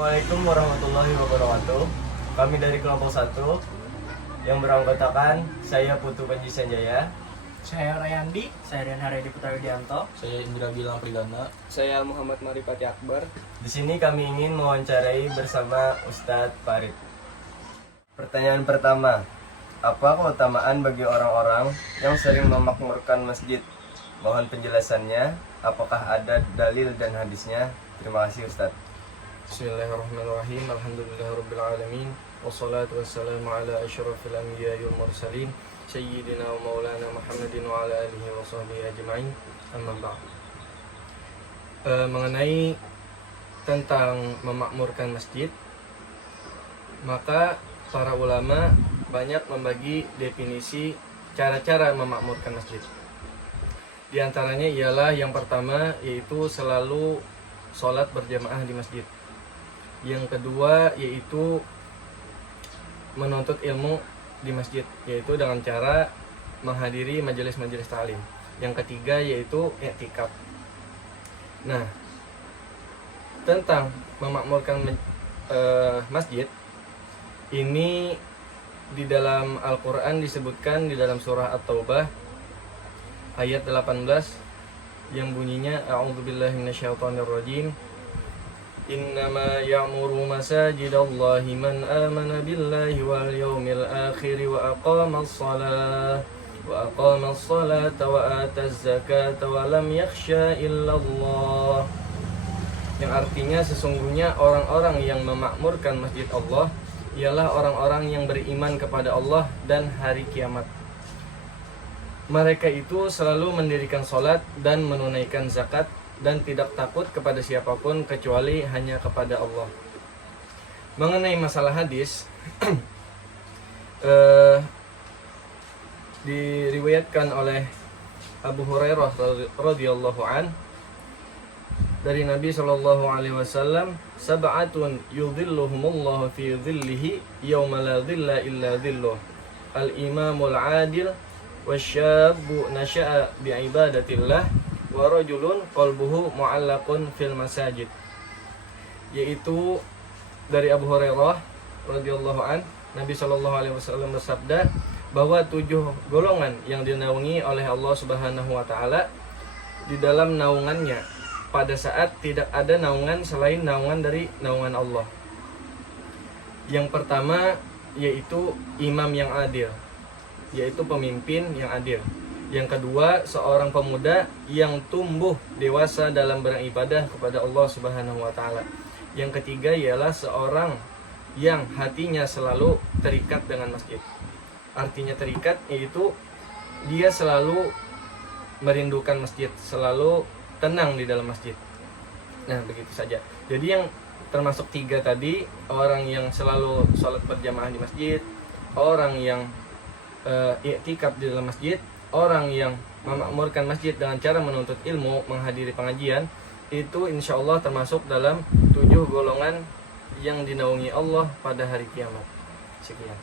Assalamualaikum warahmatullahi wabarakatuh. Kami dari kelompok 1 yang beranggotakan saya Putu Panji Sanjaya, Saya Rayandi. Saya Rian Haryadi Putra Widianto. Saya Indra Bilang Prigana. Saya Muhammad Marifati Akbar. Di sini kami ingin mewawancarai bersama Ustadz Farid. Pertanyaan pertama, apa keutamaan bagi orang-orang yang sering memakmurkan masjid? Mohon penjelasannya, apakah ada dalil dan hadisnya? Terima kasih Ustadz. Bismillahirrahmanirrahim. Alhamdulillahirabbil alamin. Wassalatu wassalamu ala asyrafil anbiya'i wal mursalin sayyidina wa maulana Muhammadin wa ala alihi wa sahbihi ajma'in. Amma ba'd. Mengenai tentang memakmurkan masjid, maka para ulama banyak membagi definisi cara-cara memakmurkan masjid. Di antaranya ialah yang pertama yaitu selalu sholat berjamaah di masjid. Yang kedua yaitu menuntut ilmu di masjid, yaitu dengan cara menghadiri majelis-majelis ta'lim. Yang ketiga yaitu i'tikaf. Nah, tentang memakmurkan masjid ini di dalam Al-Quran disebutkan di dalam surah At-Taubah ayat 18 yang bunyinya a'udzubillahi minasyaitonirrajim. Innama ya'muru masajidallahi man amana billahi wal yawmil akhir wa aqamas salata wa ataz zakata wa lam yakhsha illallah. Yang artinya sesungguhnya orang-orang yang memakmurkan masjid Allah ialah orang-orang yang beriman kepada Allah dan hari kiamat. Mereka itu selalu mendirikan sholat dan menunaikan zakat dan tidak takut kepada siapapun kecuali hanya kepada Allah. Mengenai masalah hadis, diriwayatkan oleh Abu Hurairah radhiyallahu an dari Nabi sallallahu alaihi wasallam, sab'atun yudhilluhumullahu fi dhillihi yauma la dhilla illa dhilluh, al-imamul adil wasyabbu nasha'a bi'ibadatillah wa rajulun qalbuhu mu'allaqun fil masajid. Yaitu dari Abu Hurairah radhiyallahu an, Nabi sallallahu alaihi wasallam bersabda bahwa 7 golongan yang dinaungi oleh Allah Subhanahu wa taala, di dalam naungannya pada saat tidak ada naungan selain naungan dari naungan Allah. Yang pertama yaitu imam yang adil, yaitu pemimpin yang adil. Yang kedua, seorang pemuda yang tumbuh dewasa dalam beribadah kepada Allah Subhanahu wa taala. Yang ketiga ialah seorang yang hatinya selalu terikat dengan masjid. Artinya terikat yaitu dia selalu merindukan masjid, selalu tenang di dalam masjid. Nah, begitu saja. Jadi yang termasuk 3 tadi, orang yang selalu sholat berjamaah di masjid, orang yang i'tikaf di dalam masjid, orang yang memakmurkan masjid dengan cara menuntut ilmu, menghadiri pengajian, itu insya Allah termasuk dalam 7 golongan yang dinaungi Allah pada hari kiamat. Sekian.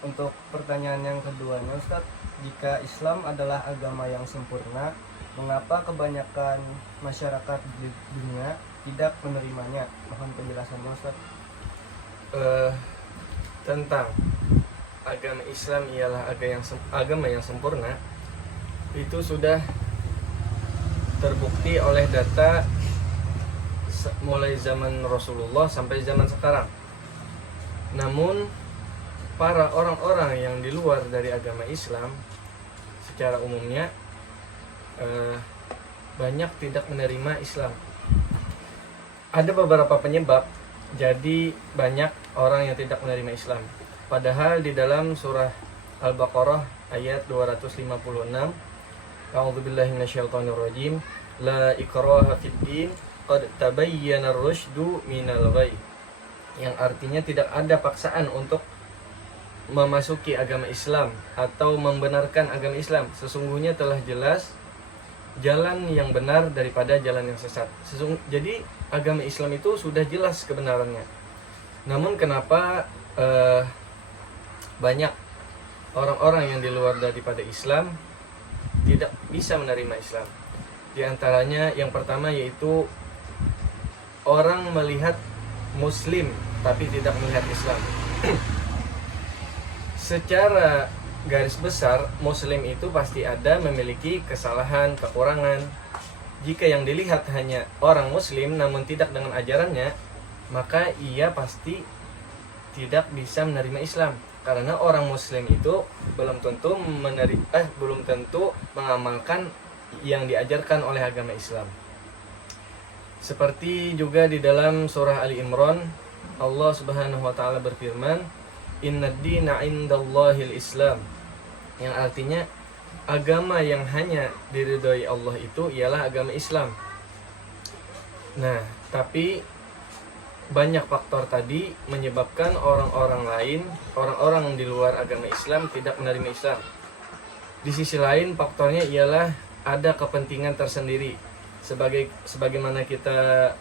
Untuk pertanyaan yang keduanya, Ustadz, jika Islam adalah agama yang sempurna, mengapa kebanyakan masyarakat di dunia tidak menerimanya? Mohon penjelasannya, Ustadz. Tentang agama Islam ialah agama yang sempurna, itu sudah terbukti oleh data mulai zaman Rasulullah sampai zaman sekarang. Namun para orang-orang yang di luar dari agama Islam secara umumnya banyak tidak menerima Islam. Ada beberapa penyebab jadi banyak orang yang tidak menerima Islam. Padahal di dalam surah Al-Baqarah ayat 256, A'udzubillahi minasyaitonirrajim, la ikraha fid din, qad tabayyana ar-rusydu minal ghayy. Yang artinya tidak ada paksaan untuk memasuki agama Islam atau membenarkan agama Islam. Sesungguhnya telah jelas jalan yang benar daripada jalan yang sesat. Jadi agama Islam itu sudah jelas kebenarannya. Namun kenapa banyak orang-orang yang di luar daripada Islam tidak bisa menerima Islam? Di antaranya yang pertama yaitu orang melihat Muslim tapi tidak melihat Islam. Secara garis besar, Muslim itu pasti ada memiliki kesalahan, kekurangan. Jika yang dilihat hanya orang Muslim namun tidak dengan ajarannya, maka ia pasti tidak bisa menerima Islam. Karena orang Muslim itu belum tentu mengamalkan yang diajarkan oleh agama Islam. Seperti juga di dalam surah Ali Imran, Allah Subhanahu wa taala berfirman, "Innad dina 'indallahil Islam." Yang artinya agama yang hanya diridhoi Allah itu ialah agama Islam. Nah, tapi banyak faktor tadi menyebabkan orang-orang lain, orang-orang di luar agama Islam tidak menerima Islam. Di sisi lain faktornya ialah ada kepentingan tersendiri. Sebagaimana kita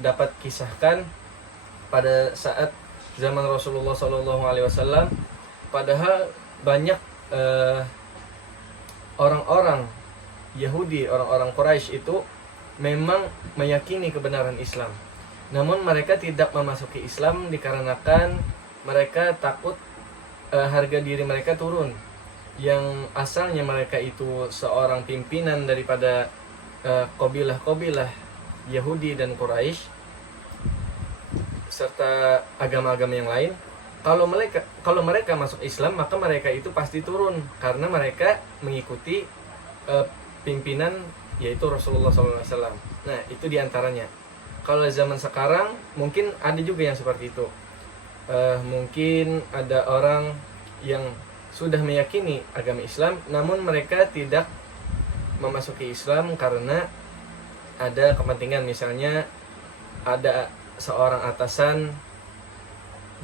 dapat kisahkan pada saat zaman Rasulullah SAW, padahal banyak orang-orang Yahudi, orang-orang Quraisy itu memang meyakini kebenaran Islam. Namun mereka tidak memasuki Islam dikarenakan mereka takut harga diri mereka turun. Yang asalnya mereka itu seorang pimpinan daripada kabilah-kabilah Yahudi dan Quraisy serta agama-agama yang lain. Kalau mereka masuk Islam, maka mereka itu pasti turun karena mereka mengikuti pimpinan yaitu Rasulullah SAW. Nah, itu diantaranya. Kalau zaman sekarang mungkin ada juga yang seperti itu. Mungkin ada orang yang sudah meyakini agama Islam, namun mereka tidak memasuki Islam karena ada kepentingan. Misalnya ada seorang atasan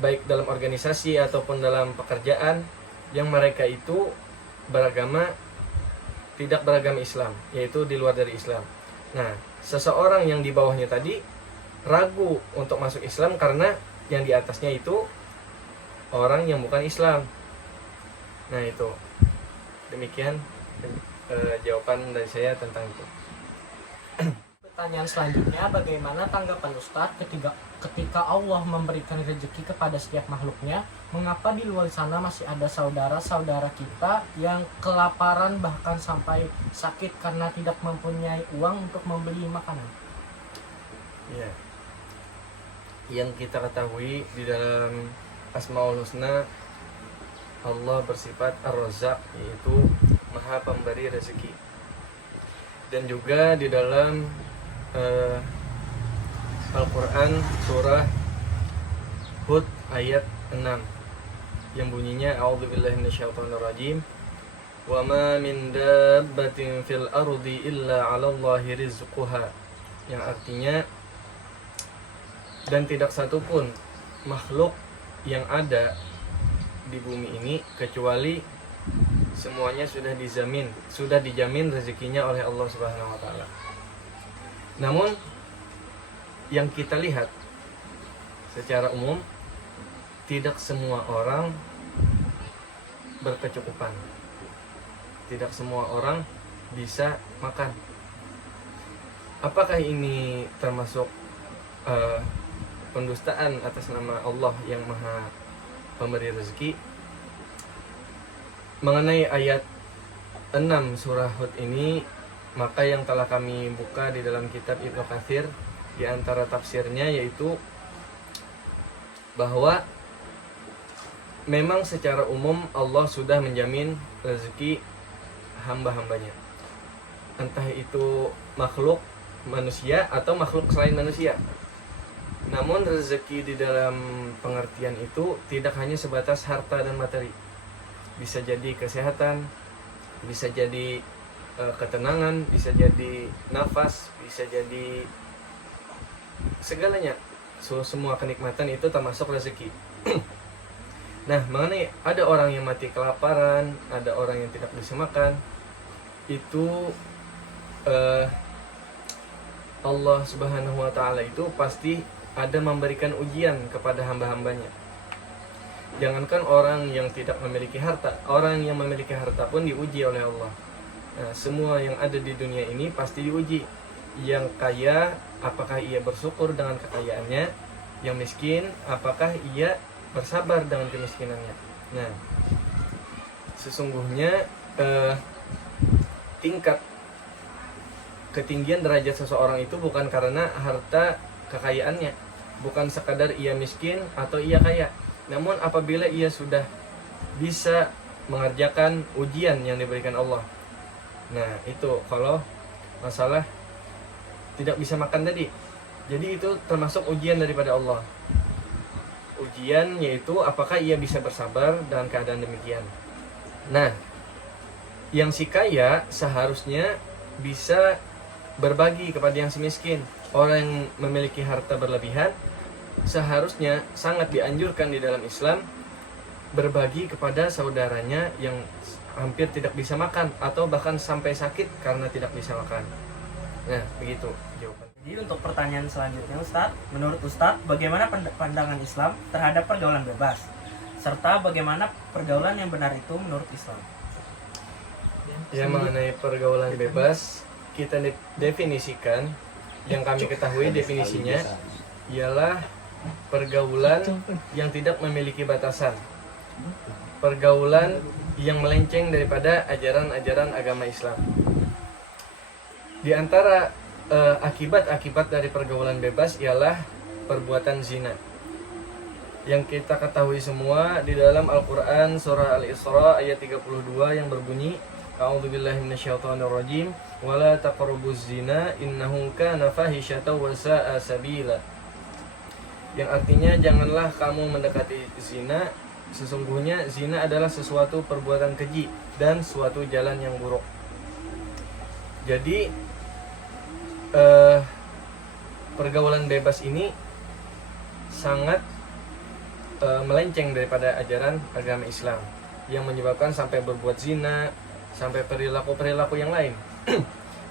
baik dalam organisasi ataupun dalam pekerjaan yang mereka itu tidak beragama Islam, yaitu di luar dari Islam. Nah, seseorang yang di bawahnya tadi ragu untuk masuk Islam karena yang di atasnya itu orang yang bukan Islam. Nah, itu demikian jawaban dari saya tentang itu. Pertanyaan selanjutnya, bagaimana tanggapan Ustadz ketika Allah memberikan rezeki kepada setiap makhluknya, mengapa di luar sana masih ada saudara-saudara kita yang kelaparan bahkan sampai sakit karena tidak mempunyai uang untuk membeli makanan? Ya. Yang kita ketahui di dalam Asmaul Husna, Allah bersifat Ar-Razzaq, yaitu Maha Pemberi rezeki. Dan juga di dalam Al-Quran surah Hud ayat 6 yang bunyinya A'udzubillahi minasyaitonirrajim, wa ma min dabbatin fil ardi illa 'alallahi rizquha, yang artinya dan tidak satupun makhluk yang ada di bumi ini kecuali semuanya sudah dijamin rezekinya oleh Allah Subhanahu wa taala. Namun yang kita lihat secara umum, tidak semua orang berkecukupan. Tidak semua orang bisa makan. Apakah ini termasuk pendustaan atas nama Allah yang Maha Pemberi rezeki? Mengenai ayat 6 surah Hud ini, maka yang telah kami buka di dalam kitab Ibnu Katsir, di antara tafsirnya yaitu bahwa memang secara umum Allah sudah menjamin rezeki hamba-hambanya, entah itu makhluk manusia atau makhluk selain manusia. Namun rezeki di dalam pengertian itu tidak hanya sebatas harta dan materi, bisa jadi kesehatan, bisa jadi ketenangan, bisa jadi nafas, bisa jadi segalanya. Semua kenikmatan itu termasuk rezeki. Nah, mengenai ada orang yang mati kelaparan, ada orang yang tidak bisa makan, itu Allah Subhanahu wa taala itu pasti ada memberikan ujian kepada hamba-hambanya. Jangankan orang yang tidak memiliki harta, orang yang memiliki harta pun diuji oleh Allah. Nah, semua yang ada di dunia ini pasti diuji. Yang kaya, apakah ia bersyukur dengan kekayaannya? Yang miskin, apakah ia bersabar dengan kemiskinannya? Nah, sesungguhnya tingkat ketinggian derajat seseorang itu bukan karena harta kekayaannya, bukan sekadar ia miskin atau ia kaya, namun apabila ia sudah bisa mengerjakan ujian yang diberikan Allah. Nah, itu kalau masalah tidak bisa makan tadi. Jadi itu termasuk ujian daripada Allah. Ujian yaitu apakah ia bisa bersabar dalam keadaan demikian. Nah, yang si kaya seharusnya bisa berbagi kepada yang si miskin. Orang yang memiliki harta berlebihan seharusnya sangat dianjurkan di dalam Islam berbagi kepada saudaranya yang hampir tidak bisa makan atau bahkan sampai sakit karena tidak bisa makan. Nah, begitu jawaban. Jadi untuk pertanyaan selanjutnya Ustadz, menurut Ustadz bagaimana pandangan Islam terhadap pergaulan bebas? Serta bagaimana pergaulan yang benar itu menurut Islam? Ya, mengenai pergaulan bebas, kita definisikan, yang kami ketahui definisinya ialah pergaulan yang tidak memiliki batasan, pergaulan yang melenceng daripada ajaran-ajaran agama Islam. Di antara akibat-akibat dari pergaulan bebas ialah perbuatan zina. Yang kita ketahui semua di dalam Al-Quran surah Al-Isra ayat 32 yang berbunyi, A'udzubillahi minasyaitonirrajim, wala taqrabuz zina innahu kana fahisyatan wa sa'a sabila. Yang artinya janganlah kamu mendekati zina, sesungguhnya zina adalah sesuatu perbuatan keji dan suatu jalan yang buruk. Jadi pergaulan bebas ini sangat melenceng daripada ajaran agama Islam yang menyebabkan sampai berbuat zina, sampai perilaku-perilaku yang lain.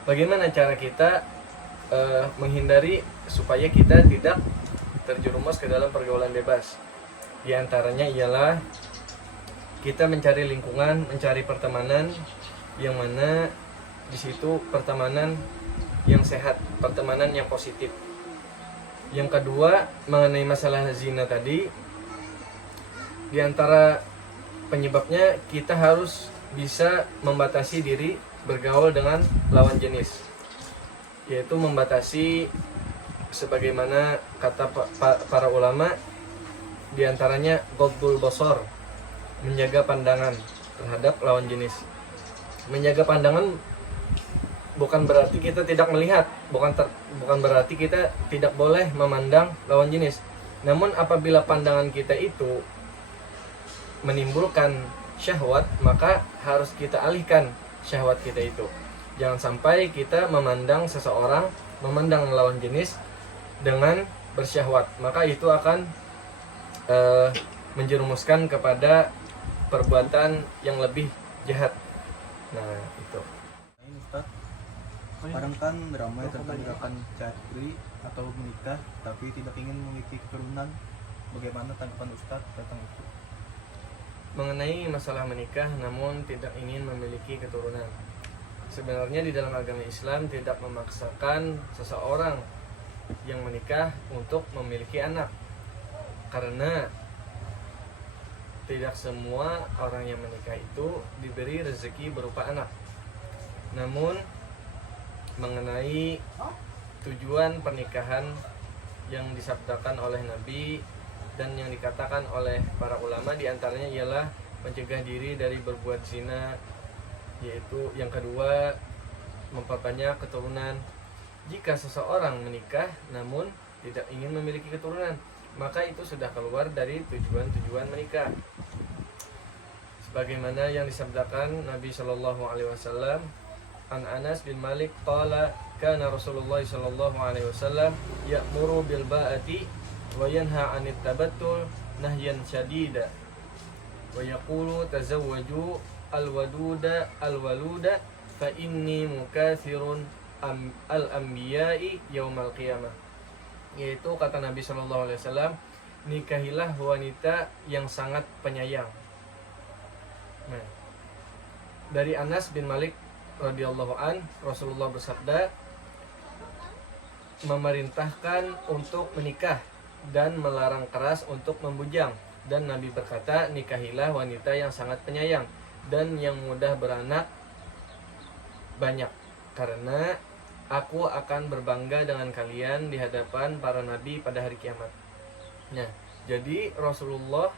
Bagaimana cara kita menghindari supaya kita tidak terjerumus ke dalam pergaulan bebas? Di antaranya ialah kita mencari lingkungan, mencari pertemanan yang mana di situ pertemanan yang sehat, pertemanan yang positif. Yang kedua, mengenai masalah zina tadi, di antara penyebabnya kita harus bisa membatasi diri bergaul dengan lawan jenis, yaitu membatasi sebagaimana kata para ulama, di antaranya ghaddul basar, menjaga pandangan terhadap lawan jenis. Menjaga pandangan bukan berarti kita tidak melihat, bukan berarti kita tidak boleh memandang lawan jenis. Namun apabila pandangan kita itu menimbulkan syahwat, maka harus kita alihkan syahwat kita itu. Jangan sampai kita memandang seseorang, memandang lawan jenis dengan bersyahwat, maka itu akan menjerumuskan kepada perbuatan yang lebih jahat. Nah, itu. Ini Ustaz, kadang kan ramai tentang gerakan cadri atau menikah tapi tidak ingin memiliki keturunan. Bagaimana tanggapan Ustaz tentang itu? Mengenai masalah menikah namun tidak ingin memiliki keturunan, sebenarnya di dalam agama Islam tidak memaksakan seseorang yang menikah untuk memiliki anak, karena tidak semua orang yang menikah itu diberi rezeki berupa anak. Namun mengenai tujuan pernikahan yang disabdakan oleh Nabi dan yang dikatakan oleh para ulama, diantaranya ialah mencegah diri dari berbuat zina, yaitu yang kedua memperbanyak keturunan. Jika seseorang menikah namun tidak ingin memiliki keturunan, maka itu sudah keluar dari tujuan-tujuan menikah. Sebagaimana yang disabdakan Nabi Shallallahu Alaihi Wasallam, an Anas bin Malik qala kana Rasulullah Shallallahu Alaihi Wasallam ya'muru bil ba'ati wa yanha 'anit tabattul nahyan syadida wa yaqulu tazawwaju al-waduda al-waluda fa inni mukathirun al-anbiya'i yaumal qiyamah. Yaitu kata Nabi Shallallahu Alaihi Wasallam, nikahilah wanita yang sangat penyayang. Nah, dari Anas bin Malik radhiyallahu an, Rasulullah bersabda, memerintahkan untuk menikah dan melarang keras untuk membujang. Dan Nabi berkata, nikahilah wanita yang sangat penyayang dan yang mudah beranak banyak, karena aku akan berbangga dengan kalian di hadapan para nabi pada hari kiamat. Nah, jadi Rasulullah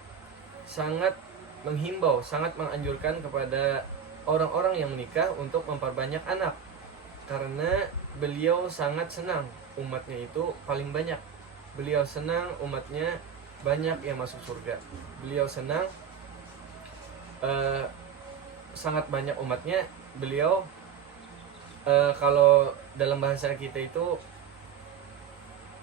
sangat menghimbau, sangat menganjurkan kepada orang-orang yang menikah untuk memperbanyak anak, karena beliau sangat senang umatnya itu paling banyak. Beliau senang umatnya banyak yang masuk surga. Beliau senang sangat banyak umatnya. Beliau kalau dalam bahasa kita itu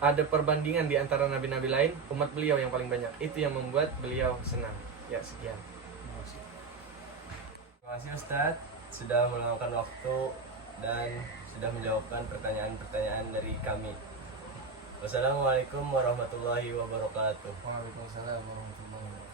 ada perbandingan di antara nabi-nabi lain, umat beliau yang paling banyak. Itu yang membuat beliau senang. Ya, sekian. Terima kasih Ustadz sudah meluangkan waktu dan sudah menjawabkan pertanyaan-pertanyaan dari kami. Wassalamualaikum warahmatullahi wabarakatuh. Waalaikumsalam warahmatullahi wabarakatuh.